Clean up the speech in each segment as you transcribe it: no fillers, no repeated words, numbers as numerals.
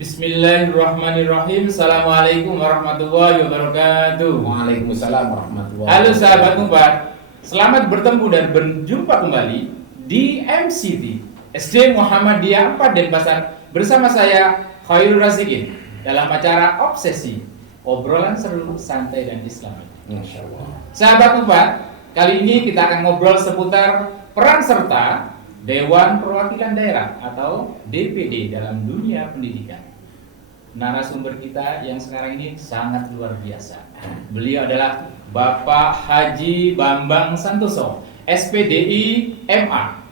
Bismillahirrahmanirrahim. Assalamualaikum warahmatullahi wabarakatuh. Waalaikumsalam warahmatullahi Halo wabarakatuh. sahabat Umpat, selamat bertemu dan berjumpa kembali di MCT SD Muhammadiyah 4 Denpasar bersama saya Khairul Razikin dalam acara Obsesi, obrolan seru, santai dan islami. Masya Allah. Sahabat Umpat, kali ini kita akan ngobrol seputar peran serta Dewan Perwakilan Daerah atau DPD dalam dunia pendidikan. Narasumber kita yang sekarang ini sangat luar biasa. Beliau adalah Bapak Haji Bambang Santoso, SPDI MA.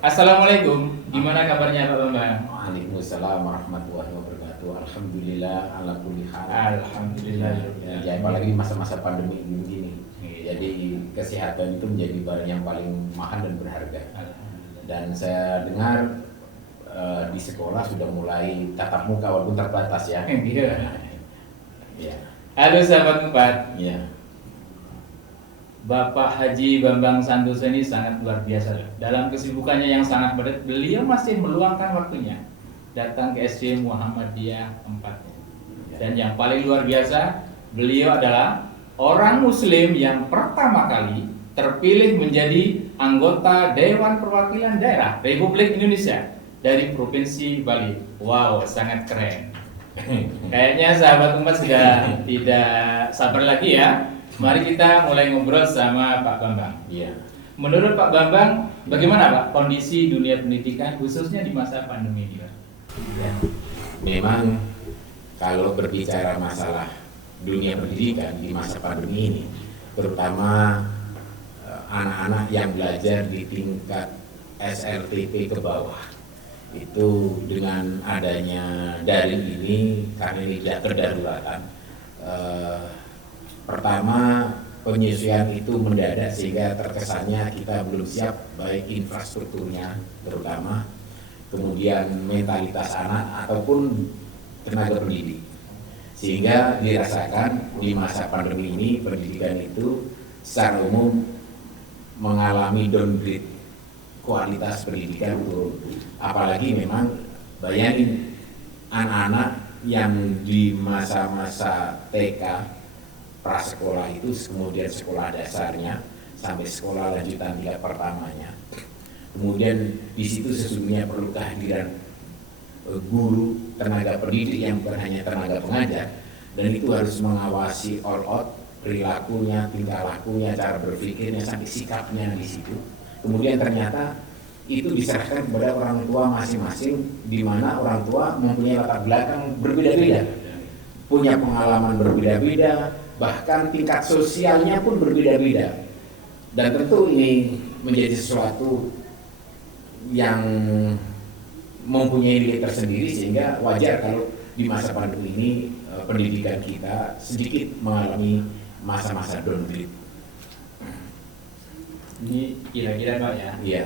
Assalamualaikum, gimana kabarnya Pak Bambang? Waalaikumsalam warahmatullahi wabarakatuh. Alhamdulillah ala kulli hal. Alhamdulillah. Ya, apalagi masa-masa pandemi ini begini. Jadi kesehatan itu menjadi barang yang paling mahal dan berharga. Dan saya dengar di sekolah sudah mulai tatap muka walaupun terbatas ya. Iya. Ya. Halo sahabat Empat. Ya. Bapak Haji Bambang Santoso ini sangat luar biasa. Dalam kesibukannya yang sangat padat, beliau masih meluangkan waktunya datang ke SD Muhammadiyah 4. Dan yang paling luar biasa, beliau adalah orang Muslim yang pertama kali terpilih menjadi anggota Dewan Perwakilan Daerah Republik Indonesia dari Provinsi Bali. Wow, sangat keren. Kayaknya sahabat umat sudah tidak sabar lagi ya. Mari kita mulai ngobrol sama Pak Bambang. Iya. Menurut Pak Bambang, bagaimana Pak kondisi dunia pendidikan khususnya di masa pandemi ini, Pak? Ya. Memang kalau berbicara masalah dunia pendidikan di masa pandemi ini, terutama anak-anak yang belajar di tingkat SLTP ke bawah, itu dengan adanya daring ini, karena ini tidak kedaruratan, pertama penyesuaian itu mendadak sehingga terkesannya kita belum siap, baik infrastrukturnya terutama, kemudian mentalitas anak ataupun tenaga pendidik, sehingga dirasakan di masa pandemi ini pendidikan itu secara umum mengalami downgrade, kualitas pendidikan turun. Apalagi memang bayangin anak-anak yang di masa-masa TK prasekolah itu, kemudian sekolah dasarnya sampai sekolah lanjutan tingkat pertamanya. Kemudian di situ sesungguhnya perlu kehadiran guru, tenaga pendidik yang bukan hanya tenaga pengajar, dan itu harus mengawasi all out perilakunya, tingkah lakunya, cara berpikirnya, sampai sikapnya di situ. Kemudian ternyata itu diserahkan kepada orang tua masing-masing, di mana orang tua mempunyai latar belakang berbeda-beda, punya pengalaman berbeda-beda, bahkan tingkat sosialnya pun berbeda-beda. Dan tentu ini menjadi sesuatu yang mempunyai nilai tersendiri, sehingga wajar kalau di masa pandemi ini pendidikan kita sedikit mengalami masa-masa downgrade. Ini kira-kira Pak ya. Iya.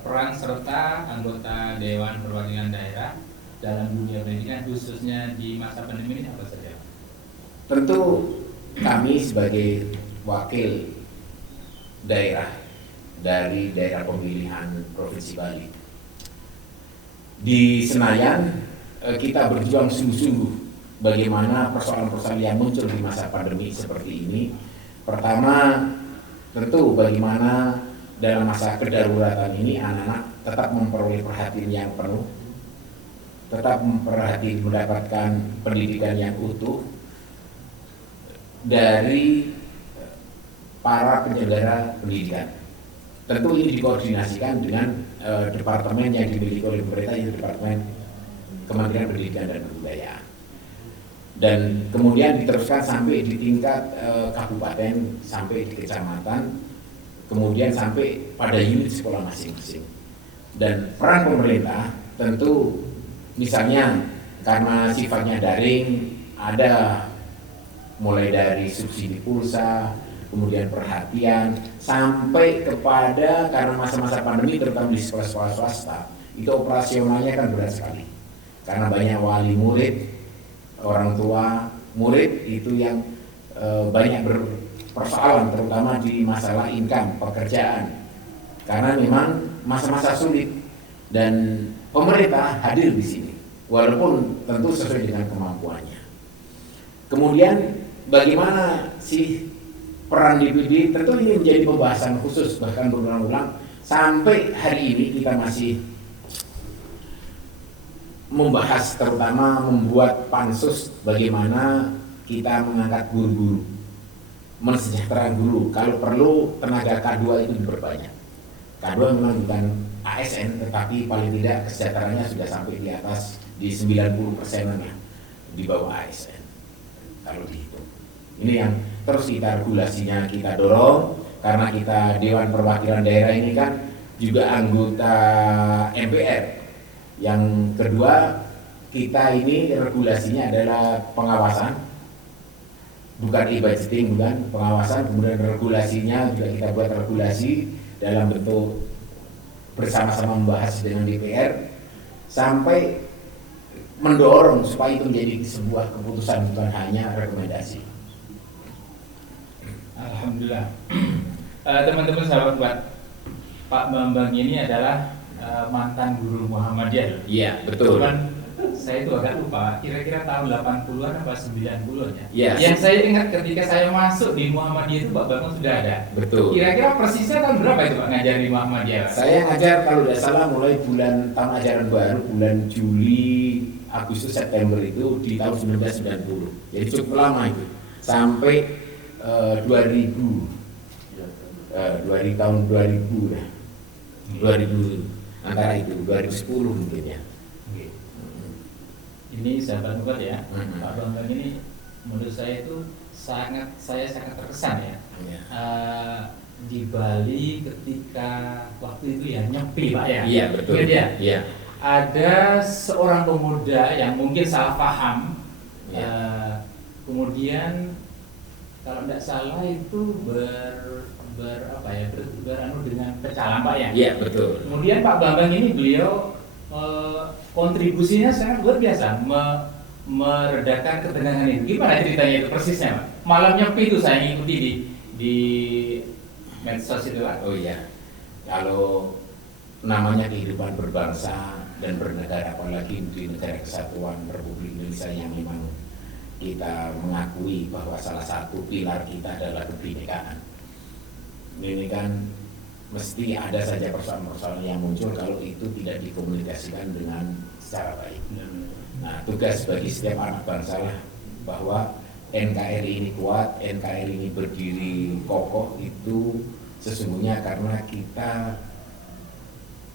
Peran serta anggota Dewan Perwakilan Daerah dalam dunia pendidikan khususnya di masa pandemi ini apa saja? Tentu kami sebagai wakil daerah dari daerah pemilihan Provinsi Bali di Senayan, kita berjuang sungguh-sungguh bagaimana persoalan-persoalan yang muncul di masa pandemi seperti ini. Pertama, tentu bagaimana dalam masa kedaruratan ini anak-anak tetap memperoleh perhatian yang penuh, tetap mendapatkan pendidikan yang utuh dari para penyelenggara pendidikan. Tentu ini dikoordinasikan dengan departemen yang dimiliki oleh pemerintah, yaitu Departemen Kementerian Pendidikan dan Kebudayaan. Dan kemudian diteruskan sampai di tingkat kabupaten, sampai di kecamatan, kemudian sampai pada unit sekolah masing-masing. Dan peran pemerintah tentu, misalnya karena sifatnya daring, ada mulai dari subsidi pulsa, kemudian perhatian, sampai kepada, karena masa-masa pandemi terutama di sekolah-sekolah swasta, itu operasionalnya kan berat sekali. Karena banyak wali murid, orang tua murid itu yang banyak berpersoalan, terutama di masalah income, pekerjaan, karena memang masa-masa sulit, dan pemerintah hadir di sini walaupun tentu sesuai dengan kemampuannya. Kemudian bagaimana sih peran DPD? Tentu ini menjadi pembahasan khusus, bahkan berulang-ulang sampai hari ini kita masih membahas, terutama membuat pansus bagaimana kita mengangkat guru-guru, mensejahterakan guru. Kalau perlu tenaga K2 itu diperbanyak. K2 memang bukan ASN, tetapi paling tidak kesejahteraannya sudah sampai di atas di 90% ya, di bawah ASN kalau dihitung. Ini yang terus kita regulasinya kita dorong, karena kita Dewan Perwakilan Daerah ini kan juga anggota MPR. Yang kedua, kita ini regulasinya adalah pengawasan, bukan e-budgeting, bukan pengawasan. Kemudian regulasinya juga kita buat regulasi dalam bentuk bersama-sama membahas dengan DPR sampai mendorong supaya itu menjadi sebuah keputusan, bukan hanya rekomendasi. Alhamdulillah. Teman-teman sahabat buat Pak Bambang ini adalah mantan guru Muhammadiyah. Iya, betul. Cuman saya itu agak lupa, kira-kira tahun 80-an apa 90-an ya. Yes. Yang saya ingat ketika saya masuk di Muhammadiyah itu Pak Bambang sudah ada. Betul. Kira-kira persisnya tahun berapa itu Pak ngajar di Muhammadiyah? Saya ngajar kalau tidak salah mulai bulan tahun ajaran baru, bulan Juli, Agustus, September itu di tahun 1990. Jadi cukup lama itu. Sampai 2000. Tahun 2000 lah. 2000 antara itu 2010 mungkin ya. Ini sahabat buat ya, Pak Bambang ini menurut saya itu sangat terkesan ya. Di Bali ketika waktu itu ya nyepi Pak ya. Iya betul. Ya? Iya. Ada seorang pemuda yang mungkin salah paham, kemudian kalau tidak salah itu beranu dengan pecalang Pak ya. Iya betul. Kemudian Pak Bambang ini beliau kontribusinya sangat luar biasa meredakan ketegangan itu. Gimana ceritanya itu persisnya Pak? Malam nyepi itu saya ngikuti di medsos itu Pak. Oh iya. Kalau namanya kehidupan berbangsa dan bernegara, apalagi di negara kesatuan Republik Indonesia yang memang kita mengakui bahwa salah satu pilar kita adalah kebinekaan. Ini kan mesti ada saja persoalan-persoalan yang muncul kalau itu tidak dikomunikasikan dengan secara baik. Nah, tugas bagi setiap anak bangsa lah bahwa NKRI ini kuat, NKRI ini berdiri kokoh itu sesungguhnya karena kita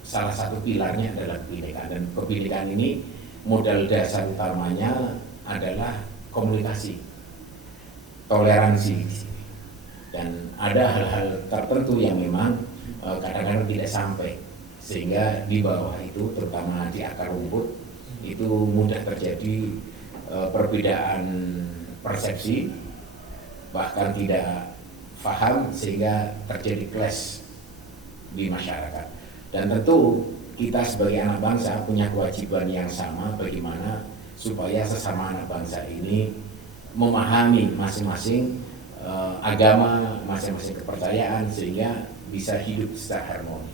salah satu pilarnya adalah kebinekaan, dan kebinekaan ini modal dasar utamanya adalah komunikasi, toleransi. Dan ada hal-hal tertentu yang memang kadang-kadang tidak sampai, sehingga di bawah itu, terutama di akar rumput, itu mudah terjadi perbedaan persepsi, bahkan tidak paham, sehingga terjadi clash di masyarakat. Dan tentu kita sebagai anak bangsa punya kewajiban yang sama, bagaimana supaya sesama anak bangsa ini memahami masing-masing agama, masing-masing kepercayaan, sehingga bisa hidup secara harmoni.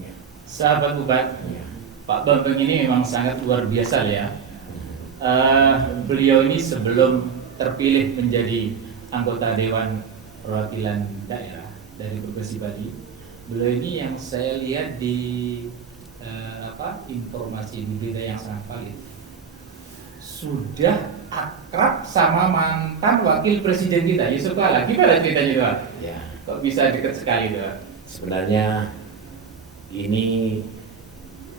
Ya. Sahabat Bubat, Ya. Pak Bambang ini memang sangat luar biasa ya. Beliau ini sebelum terpilih menjadi anggota Dewan Perwakilan Daerah dari Provinsi Bali, beliau ini yang saya lihat di informasi di berita yang sangat valid, sudah akrab sama mantan wakil presiden kita Yusuf Kala. Gimana ceritanya itu Pak? Ya. Kok bisa dekat sekali itu Pak? Sebenarnya ini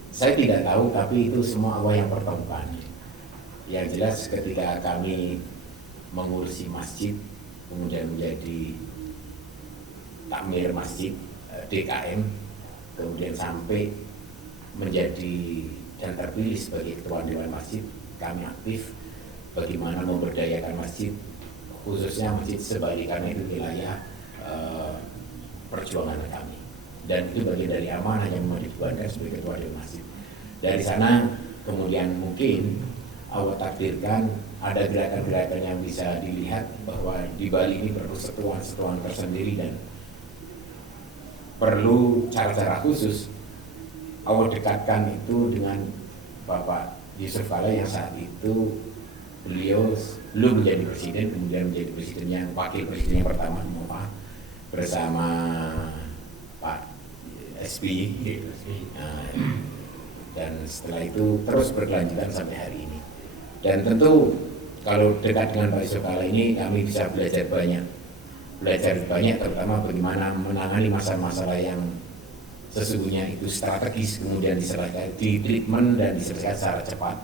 saya tidak tahu, tapi itu semua Allah yang pertemukan. Yang jelas ketika kami mengurusi masjid, kemudian menjadi takmir masjid DKM, kemudian sampai menjadi dan terpilih sebagai ketua dewan masjid, kami aktif bagaimana memberdayakan masjid, khususnya masjid Sebali, karena itu wilayah perjuangan kami, dan itu bagian dari amanah yang mau dibebankan sebagai ketua dewan masjid. Dari sana kemudian mungkin Allah takdirkan ada gerakan-gerakan yang bisa dilihat bahwa di Bali ini perlu setuan-setuan tersendiri dan perlu cara-cara khusus. Allah dekatkan itu dengan Bapak Yusuf Kala yang saat itu beliau belum menjadi presiden, kemudian menjadi presiden yang wakil presiden yang pertama bersama Pak SBY. Dan setelah itu terus berkelanjutan sampai hari ini. Dan tentu kalau dekat dengan Pak Yusuf Kala ini kami bisa belajar banyak terutama bagaimana menangani masalah-masalah yang sesungguhnya itu strategis, kemudian diselesaikan, di treatment dan diselesaikan secara cepat,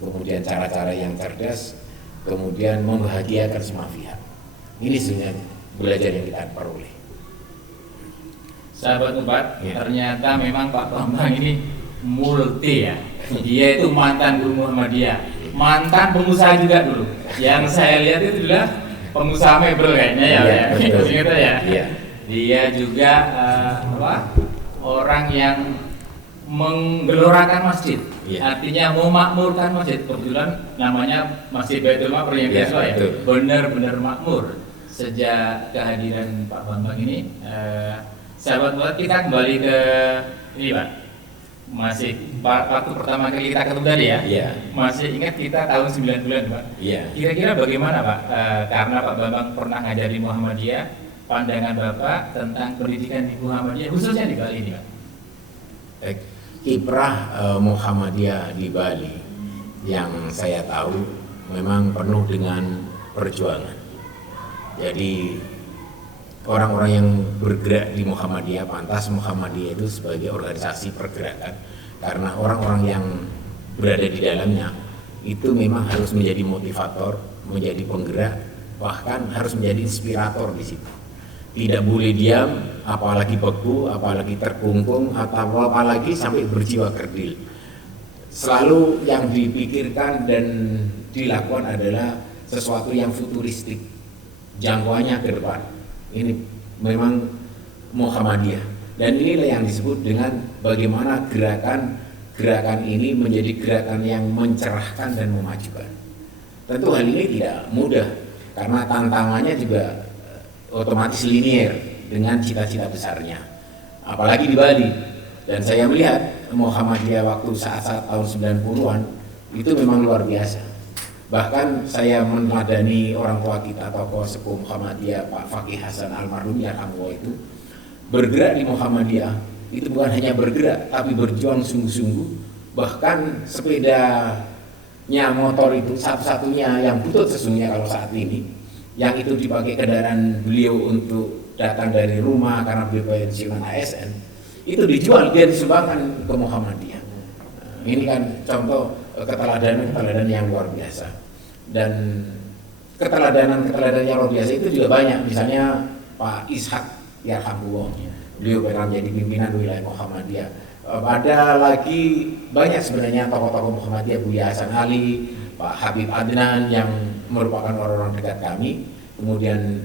kemudian cara-cara yang cerdas, kemudian membahagiakan semua pihak. Ini sebenarnya belajar yang kita peroleh. Sahabat Upat, Ya. ternyata memang Pak Bambang ini multi ya. Dia itu mantan guru Muhammadiyah, mantan pengusaha juga dulu. Yang saya lihat itu adalah pengusaha mebel kayaknya ya. Iya, betul. Ingat ya. Iya. Dia juga orang yang menggelorakan masjid, Iya. artinya memakmurkan masjid. Kebetulan namanya Masjid Baitul Ma'mur yang Iya, biasa ya, betul. benar-benar makmur. Sejak kehadiran Pak Bambang ini, sahabat buat kita kembali ke ini Pak, masih waktu pertama kali kita ketemu tadi ya, Iya. masih ingat kita tahun 90-an Pak. Iya. Kira-kira bagaimana Pak, karena Pak Bambang pernah ngajari Muhammadiyah, pandangan Bapak tentang pendidikan di Muhammadiyah khususnya di Bali ini Pak? Baik. Kiprah Muhammadiyah di Bali yang saya tahu memang penuh dengan perjuangan. Jadi orang-orang yang bergerak di Muhammadiyah, pantas Muhammadiyah itu sebagai organisasi pergerakan, karena orang-orang yang berada di dalamnya itu memang harus menjadi motivator, menjadi penggerak, bahkan harus menjadi inspirator di situ. Tidak boleh diam, apalagi beku, apalagi terkungkung, atau apalagi sampai berjiwa kerdil. Selalu yang dipikirkan dan dilakukan adalah sesuatu yang futuristik, jangkauannya ke depan. Ini memang Muhammadiyah, dan inilah yang disebut dengan bagaimana gerakan ini menjadi gerakan yang mencerahkan dan memajukan. Tentu hal ini tidak mudah karena tantangannya juga otomatis linier dengan cita-cita besarnya, apalagi di Bali. Dan saya melihat Muhammadiyah waktu saat-saat tahun 90-an itu memang luar biasa. Bahkan saya meneladani orang tua kita, tokoh sepuh Muhammadiyah Pak Fakih Hasan almarhum yarhamullah, itu bergerak di Muhammadiyah itu bukan hanya bergerak tapi berjuang sungguh-sungguh. Bahkan sepedanya motor itu satu-satunya yang butut sesungguhnya kalau saat ini, yang itu dipakai kendaraan beliau untuk datang dari rumah karena beliau pensiunan ASN, itu dijual, dia disumbangkan ke Muhammadiyah. Ini kan contoh keteladanan yang luar biasa. Dan keteladanan yang luar biasa itu juga banyak. Misalnya Pak Ishak yarhamullah, beliau pernah menjadi pimpinan wilayah Muhammadiyah. Ada lagi banyak sebenarnya tokoh-tokoh Muhammadiyah, Buya Hasan Ali, Pak Habib Adnan yang merupakan orang-orang dekat kami. Kemudian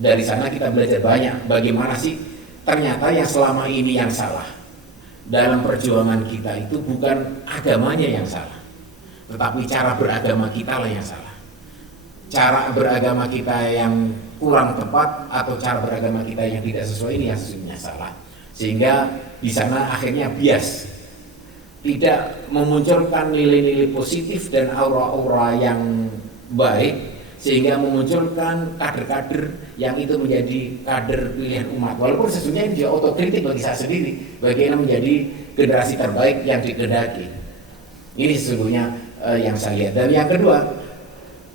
dari sana kita belajar banyak bagaimana sih ternyata yang selama ini yang salah dalam perjuangan kita itu bukan agamanya yang salah, tetapi cara beragama kita lah yang salah. Cara beragama kita yang kurang tepat atau cara beragama kita yang tidak sesuai ini yang sesungguhnya salah. Sehingga di sana akhirnya bias, tidak memunculkan nilai-nilai positif dan aura-aura yang baik, sehingga memunculkan kader-kader yang itu menjadi kader pilihan umat. Walaupun sesungguhnya ini juga otokritik bagi saya sendiri, bagaimana menjadi generasi terbaik yang dikehendaki. Ini sesungguhnya yang saya lihat. Dan yang kedua,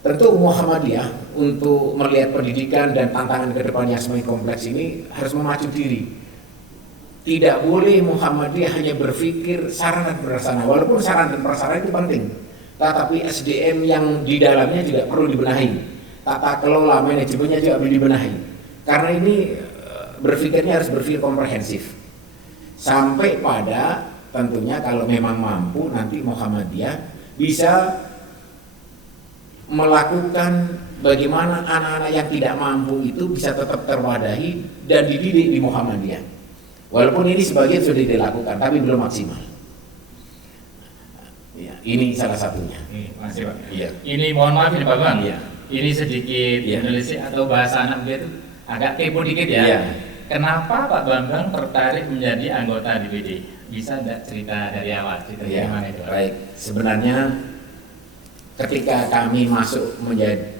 tentu Muhammadiyah untuk melihat pendidikan dan tantangan ke depan yang semakin kompleks ini harus memacu diri. Tidak boleh Muhammadiyah hanya berpikir sarana dan prasarana, walaupun sarana dan prasarana itu penting, tetapi SDM yang di dalamnya juga perlu dibenahi. Tata kelola manajemennya juga perlu dibenahi. Karena ini berpikirnya harus berpikir komprehensif. Sampai pada tentunya kalau memang mampu nanti Muhammadiyah bisa melakukan bagaimana anak-anak yang tidak mampu itu bisa tetap terwadahi dan dididik di Muhammadiyah. Walaupun ini sebagian sudah dilakukan, tapi belum maksimal. Ya, ini salah satunya. Masih Pak. Iya. Ini mohon maaf ini Pak Bang. Iya. Ini sedikit Iya. Indonesia atau bahasa anak dia itu agak kepo dikit ya. Iya. kenapa Pak Bambang tertarik menjadi anggota DPD? Bisa enggak cerita dari awal? Cerita Ya, gimana itu? baik. Sebenarnya ketika kami masuk menjadi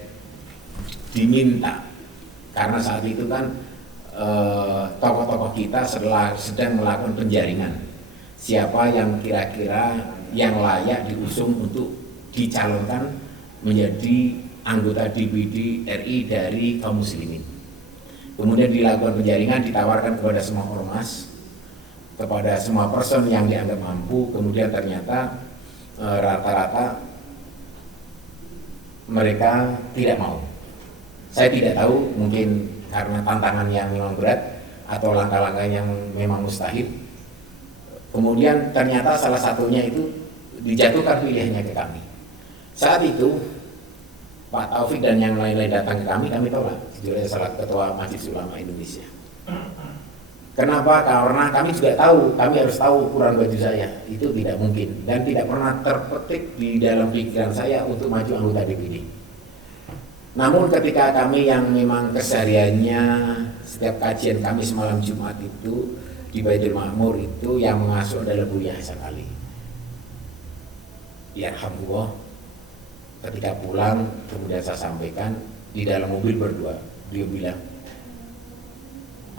diminta, karena saat itu kan tokoh-tokoh kita sedang melakukan penjaringan siapa yang kira-kira yang layak diusung untuk dicalonkan menjadi anggota DPD RI dari kaum muslimin. Kemudian dilakukan penjaringan, ditawarkan kepada semua ormas, kepada semua person yang dianggap mampu. Kemudian ternyata rata-rata mereka tidak mau. Saya tidak tahu, mungkin karena tantangan yang memang berat atau langkah-langkah yang memang mustahil. Kemudian ternyata salah satunya itu dijatuhkan pilihannya ke kami. Saat itu Pak Taufik dan yang lain-lain datang ke kami tolak. Jujur salah ketua Majelis Ulama Indonesia. Kenapa? Karena kami juga tahu, kami harus tahu ukuran baju saya. Itu tidak mungkin dan tidak pernah terpetik di dalam pikiran saya untuk maju anggota DPD. Namun ketika kami yang memang kesehariannya setiap kajian kami semalam Jumat itu di Baitul Makmur itu yang mengasuh adalah Buya Hasan Ali. Ya alhamdulillah. Ketika pulang, kemudian saya sampaikan di dalam mobil berdua, beliau bilang,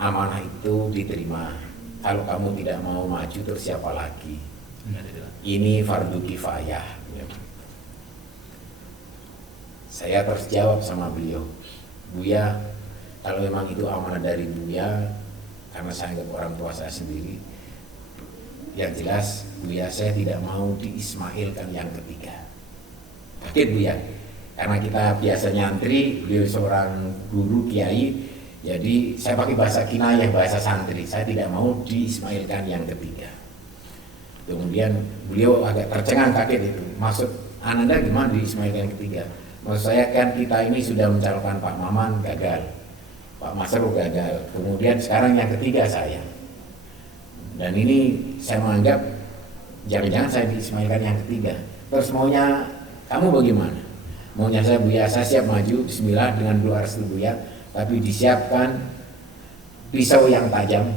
amanah itu diterima. Kalau kamu tidak mau maju, terus siapa lagi? Ini fardu kifayah. Saya terus jawab sama beliau, Buya, kalau memang itu amanah dari Buya, karena saya anggap orang tua saya sendiri, yang jelas Buya saya tidak mau diismailkan yang ketiga. Kaget Buya, karena kita biasa nyantri, beliau seorang guru kiai, jadi saya pakai bahasa kinayah, bahasa santri. Saya tidak mau diismailkan yang ketiga. Kemudian beliau agak tercengang, kaget itu. Maksud Ananda gimana diismailkan yang ketiga? Maksud saya kan kita ini sudah mencalonkan Pak Maman, gagal, Pak Masrur gagal. Kemudian sekarang yang ketiga saya. Dan ini saya menganggap jangan-jangan saya diismailkan yang ketiga. Terus maunya kamu bagaimana? Maunya saya Buya, saya siap maju, bismillah dengan doa restu Buya, tapi disiapkan pisau yang tajam,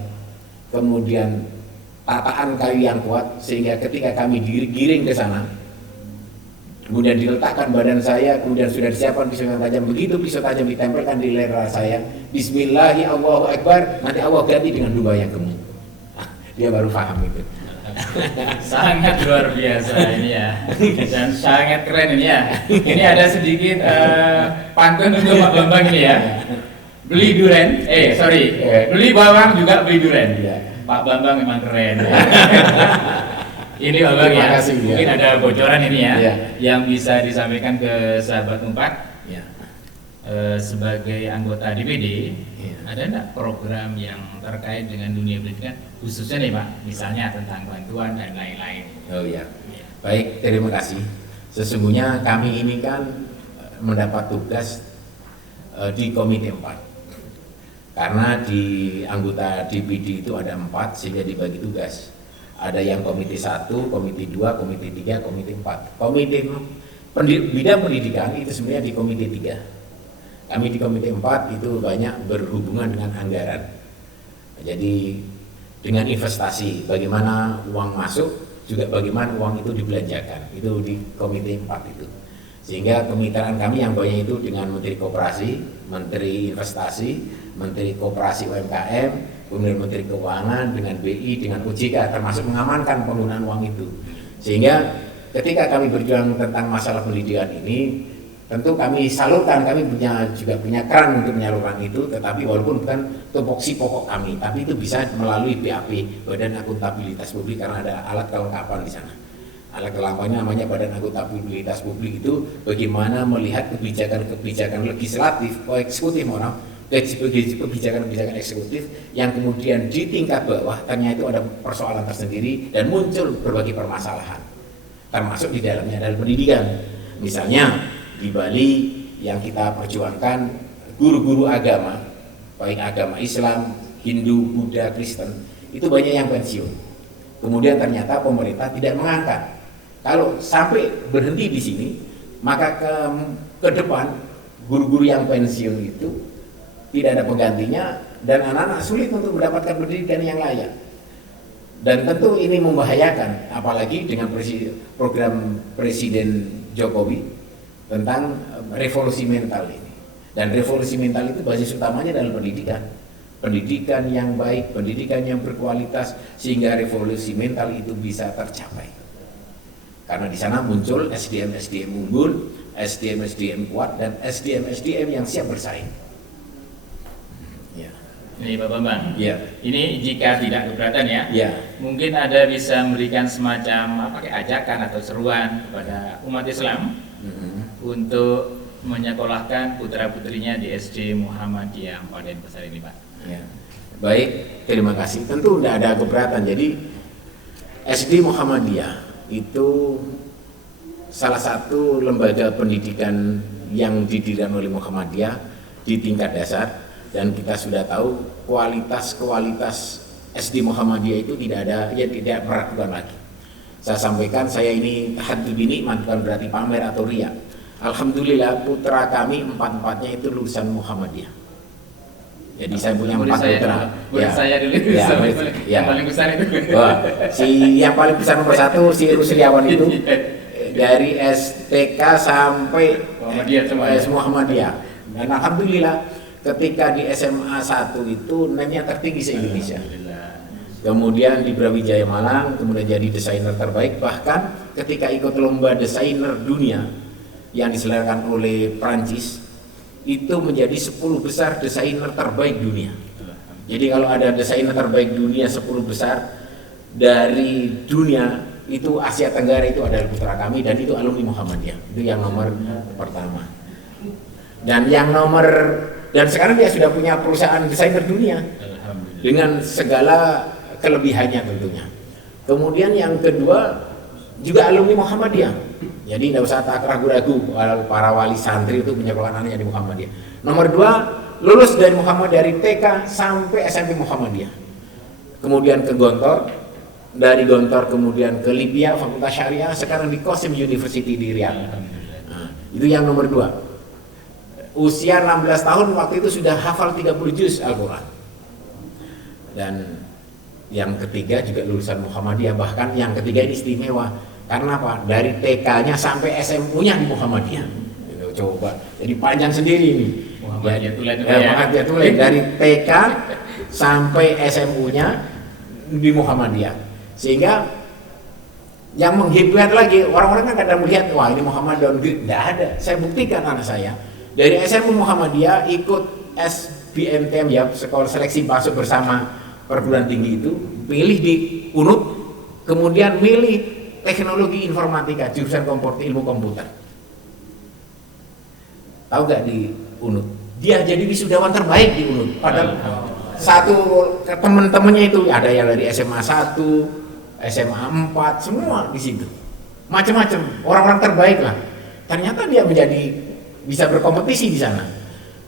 kemudian tataan kayu yang kuat, sehingga ketika kami digiring ke sana, kemudian diletakkan badan saya, kemudian sudah disiapkan pisau yang tajam, begitu pisau tajam ditempelkan di leher saya, bismillahi Allahu Akbar, nanti Allah ganti dengan dua yang gemuk. Dia baru paham itu. Sangat luar biasa ini ya, dan sangat keren ini ya. Ini ada sedikit pantun untuk Pak Bambang ini ya. Beli duren, beli bawang juga beli duren. Pak Bambang memang keren. Ini Pak Bambang ya. Mungkin ada bocoran ini ya, yang bisa disampaikan ke sahabat Umpat. Sebagai anggota DPD, ada enggak program yang terkait dengan dunia pendidikan, khususnya nih Pak, misalnya tentang bantuan dan lain-lain? Oh iya, baik, terima kasih. Sesungguhnya kami ini kan mendapat tugas di Komite 4. Karena di anggota DPD itu ada 4, sehingga dibagi tugas. Ada yang Komite 1, Komite 2, Komite 3, Komite 4. Komite bidang pendidikan itu sebenarnya di Komite 3. Kami di Komite 4 itu banyak berhubungan dengan anggaran. Jadi dengan investasi, bagaimana uang masuk, juga bagaimana uang itu dibelanjakan. Itu di Komite 4 itu. Sehingga kemitraan kami yang banyak itu dengan Menteri Koperasi, Menteri Investasi, Menteri Koperasi UMKM, kemudian Menteri Keuangan, dengan BI, dengan OJK, termasuk mengamankan penggunaan uang itu. Sehingga ketika kami berjuang tentang masalah pendidikan ini, tentu kami salurkan, kami juga punya keran untuk menyalurkan itu, tetapi walaupun bukan tupoksi pokok kami, tapi itu bisa melalui BAP, Badan Akuntabilitas Publik, karena ada alat kelengkapan di sana. Alat kelengkapannya namanya Badan Akuntabilitas Publik, itu bagaimana melihat kebijakan-kebijakan legislatif, eksekutif, kebijakan-kebijakan eksekutif yang kemudian di tingkat bawah ternyata itu ada persoalan tersendiri dan muncul berbagai permasalahan, termasuk di dalamnya adalah pendidikan. Misalnya di Bali yang kita perjuangkan, guru-guru agama, baik agama Islam, Hindu, Buddha, Kristen, itu banyak yang pensiun. Kemudian ternyata pemerintah tidak mengangkat. Kalau sampai berhenti di sini, maka ke depan guru-guru yang pensiun itu tidak ada penggantinya, dan anak-anak sulit untuk mendapatkan pendidikan yang layak. Dan tentu ini membahayakan, apalagi dengan program Presiden Jokowi tentang revolusi mental ini. Dan revolusi mental itu basis utamanya adalah pendidikan. Pendidikan yang baik, pendidikan yang berkualitas, sehingga revolusi mental itu bisa tercapai. Karena di sana muncul SDM-SDM unggul, SDM-SDM kuat, dan SDM-SDM yang siap bersaing. Ya. Ini Pak Bambang. Ya. Ini jika tidak keberatan ya. Ya. Mungkin Anda bisa memberikan semacam ajakan atau seruan kepada umat Islam untuk menyekolahkan putra-putrinya di SD Muhammadiyah Denpasar Besar ini, Pak. Ya. Baik, terima kasih. Tentu tidak ada keberatan. Jadi SD Muhammadiyah itu salah satu lembaga pendidikan yang didirikan oleh Muhammadiyah di tingkat dasar, dan kita sudah tahu kualitas SD Muhammadiyah itu tidak meragukan lagi. Saya sampaikan, saya ini tahadud ini bukan berarti pamer atau riya. Alhamdulillah putra kami empat-empatnya itu lulusan Muhammadiyah. Jadi saya punya 4 putra. Saya dulu yang paling besar itu. Wah, yang paling besar nomor 1 si Rusliawan itu dari STK sampai Muhammadiyah. Dan alhamdulillah ketika di SMA 1 itu nilainya tertinggi se-Indonesia. Kemudian di Brawijaya Malang, kemudian jadi desainer terbaik. Bahkan ketika ikut lomba desainer dunia yang diselenggarakan oleh Prancis, itu menjadi 10 besar desainer terbaik dunia. Jadi kalau ada desainer terbaik dunia 10 besar dari dunia, itu Asia Tenggara itu adalah putra kami, dan itu alumni Muhammadiyah. Itu yang nomor pertama. Dan sekarang dia sudah punya perusahaan desainer dunia dengan segala kelebihannya tentunya. Kemudian yang kedua juga alumni Muhammadiyah. Jadi tidak usah tak ragu-ragu para wali santri itu menyekolahkan anaknya di Muhammadiyah. Nomor 2, lulus dari Muhammadiyah dari TK sampai SMP Muhammadiyah. Kemudian ke Gontor, dari Gontor kemudian ke Libya Fakultas Syariah, sekarang di Qasim University di Riyadh. Nah, itu yang nomor 2. Usia 16 tahun waktu itu sudah hafal 30 juz Al-Quran. Dan yang ketiga juga lulusan Muhammadiyah, bahkan yang ketiga ini istimewa. Karena apa? Dari TK-nya sampai SMU-nya di Muhammadiyah. Coba, jadi panjang sendiri ini. Muhammadiyah Tulen dari TK sampai SMU-nya di Muhammadiyah. Sehingga yang menghebat lagi, orang-orang kan kadang melihat, wah ini Muhammadiyah, tidak ada. Saya buktikan anak saya dari SMU Muhammadiyah ikut SBMTM ya, sekolah seleksi masuk bersama perguruan tinggi itu, pilih di UNUD, kemudian milih teknologi informatika, jurusan ilmu komputer. Tahu gak di UNUD? Dia jadi wisudawan terbaik di UNUD. Padahal satu teman-temannya itu ada yang dari SMA 1, SMA 4, semua di situ. Macam-macam, orang-orang terbaik lah. Ternyata dia bisa berkompetisi di sana.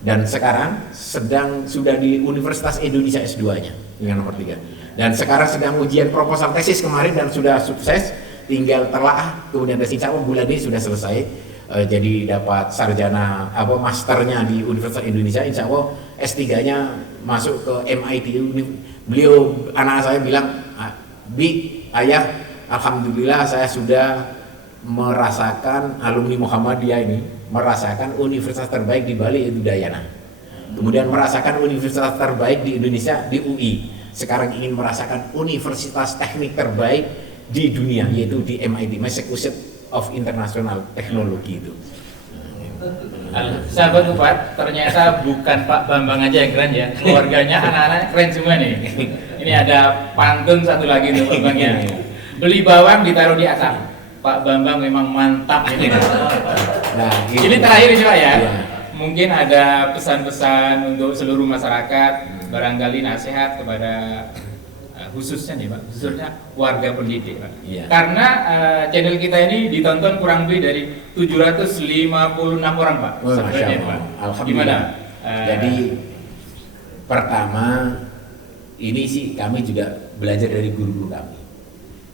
Dan sekarang sudah di Universitas Indonesia S2-nya yang nomor 3. Dan sekarang sedang ujian proposal tesis kemarin dan sudah sukses, tinggal telaah, kemudian insya Allah bulan ini sudah selesai. Jadi dapat sarjana masternya di Universitas Indonesia, insya Allah S3-nya masuk ke MIT. Beliau, anak saya bilang, Bi, ayah, alhamdulillah saya sudah merasakan alumni Muhammadiyah ini, merasakan universitas terbaik di Bali itu Udayana. Kemudian merasakan universitas terbaik di Indonesia di UI. Sekarang ingin merasakan universitas teknik terbaik di dunia, yaitu di MIT, Massachusetts of International Technology itu. Sahabat Upat, ternyata bukan Pak Bambang aja yang keren ya, keluarganya anak-anak keren semua nih. Ini ada pantun satu lagi untuk Bambangnya. Beli bawang ditaruh di atap. Pak Bambang memang mantap ini. Nah, ini terakhir ini Pak ya. Mungkin ada pesan-pesan untuk seluruh masyarakat, barangkali nasihat kepada khususnya nih Pak, khususnya warga pendidik Pak. Iya. Karena channel kita ini ditonton kurang lebih dari 756 orang Pak. Sebenarnya Pak. Alhamdulillah. Gimana? Jadi pertama ini sih kami juga belajar dari guru-guru kami.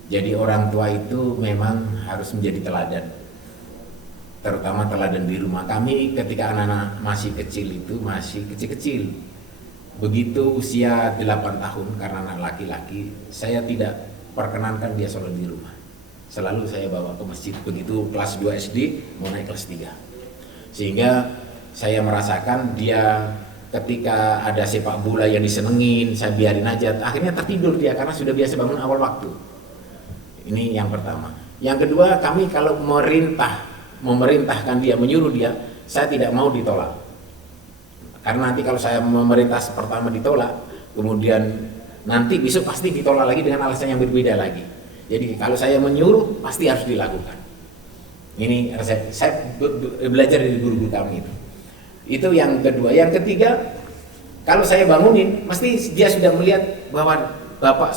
Jadi orang tua itu memang harus menjadi teladan, terutama teladan di rumah. Kami ketika anak-anak masih kecil itu masih kecil-kecil, begitu usia 8 tahun karena anak laki-laki, saya tidak perkenankan dia sholat di rumah. Selalu saya bawa ke masjid. Begitu kelas 2 SD mau naik kelas 3. Sehingga saya merasakan dia ketika ada sepak bola yang disenengin, saya biarin aja. Akhirnya tertidur dia karena sudah biasa bangun awal waktu. Ini yang pertama. Yang kedua, kami kalau memerintahkan dia, menyuruh dia, saya tidak mau ditolak. Karena nanti kalau saya memerintah pertama ditolak, kemudian nanti besok pasti ditolak lagi dengan alasan yang berbeda lagi. Jadi kalau saya menyuruh pasti harus dilakukan. Ini saya belajar dari guru-guru kami itu. Itu yang kedua. Yang ketiga, kalau saya bangunin, pasti dia sudah melihat bahwa bapak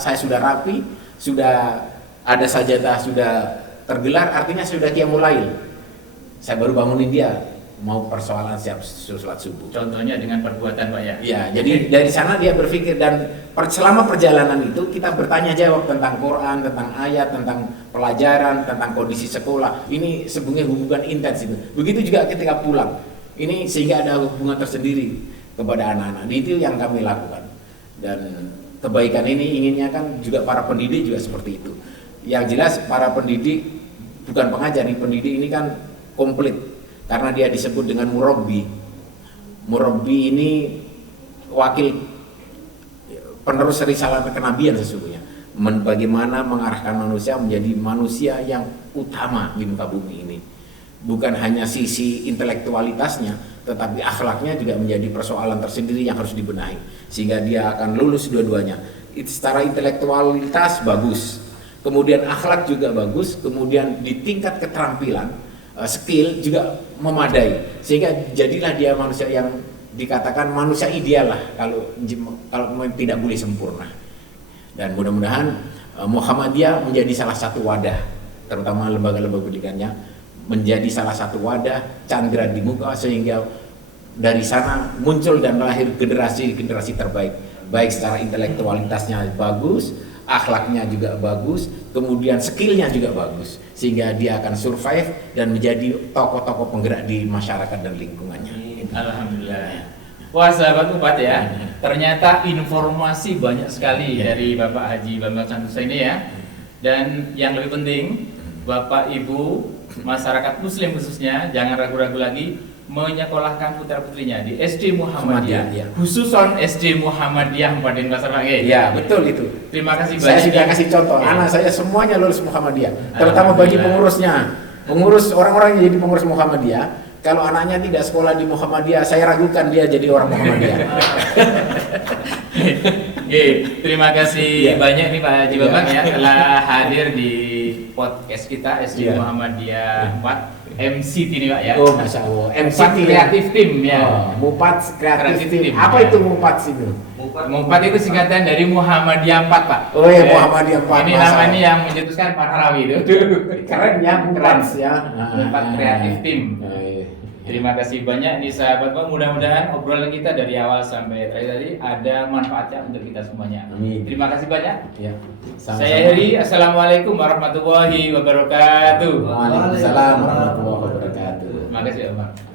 saya sudah rapi, sudah ada sajadah, sudah tergelar, artinya sudah qiyamul lail. Saya baru bangunin dia, mau persoalan siap sholat subuh. Contohnya dengan perbuatan Pak ya? Ya, jadi dari sana dia berpikir, dan selama perjalanan itu kita bertanya jawab tentang Quran, tentang ayat, tentang pelajaran, tentang kondisi sekolah. Ini sebenarnya hubungan intens itu. Begitu juga ketika pulang. Ini sehingga ada hubungan tersendiri kepada anak-anak. Itu yang kami lakukan. Dan kebaikan ini inginnya kan juga para pendidik juga seperti itu. Yang jelas para pendidik bukan pengajar nih, pendidik ini kan komplit karena dia disebut dengan murabbi. Murabbi ini wakil penerus risalah kenabian sesungguhnya. Bagaimana mengarahkan manusia menjadi manusia yang utama di muka bumi ini. Bukan hanya sisi intelektualitasnya, tetapi akhlaknya juga menjadi persoalan tersendiri yang harus dibenahi. Sehingga dia akan lulus dua-duanya. Secara intelektualitas bagus, kemudian akhlak juga bagus, kemudian di tingkat keterampilan, skill juga memadai. Sehingga jadilah dia manusia yang dikatakan manusia ideal lah, kalau tidak boleh sempurna. Dan mudah-mudahan Muhammadiyah menjadi salah satu wadah, terutama lembaga-lembaga pendidikannya, menjadi salah satu wadah candra di muka, sehingga dari sana muncul dan lahir generasi terbaik, baik secara intelektualitasnya bagus, akhlaknya juga bagus, kemudian skillnya juga bagus, sehingga dia akan survive dan menjadi tokoh-tokoh penggerak di masyarakat dan lingkungannya. Alhamdulillah. Wah sahabat Upat ya, ternyata informasi banyak sekali dari Bapak Haji Bambang Santosa ini ya. Dan yang lebih penting, Bapak Ibu masyarakat Muslim khususnya jangan ragu-ragu lagi menyekolahkan putra-putrinya di SD Muhammadiyah, ya. Khususon SD Muhammadiyah Mpaden Pasar Lage. Ya, betul itu. Terima kasih banyak. Saya sudah kasih contoh, ya. Anak saya semuanya lulus Muhammadiyah, terutama bagi pengurusnya. Pengurus orang-orang yang jadi pengurus Muhammadiyah, kalau anaknya tidak sekolah di Muhammadiyah, saya ragukan dia jadi orang Muhammadiyah. Terima kasih banyak nih Pak Haji Bambang ya telah hadir di podcast kita SD Muhammadiyah 4 MCT ini Pak ya. Oh Masya Allah, MCT kreatif tim ya. Mupat kreatif tim. Apa itu Mupat sih? Mupat itu singkatan dari Muhammadiyah 4 Pak. Oh ya, Muhammadiyah 4. Ini namanya yang mencetuskan Pak Harawi itu. Keren ya, Mupat ya. Mupat kreatif tim. Terima kasih banyak nih sahabat Pak. Mudah-mudahan obrolan kita dari awal sampai terakhir tadi ada manfaatnya untuk kita semuanya. Amin. Terima kasih banyak. Ya. Saya Heri. Assalamualaikum warahmatullahi wabarakatuh. Waalaikumsalam warahmatullahi wabarakatuh. Terima kasih Pak.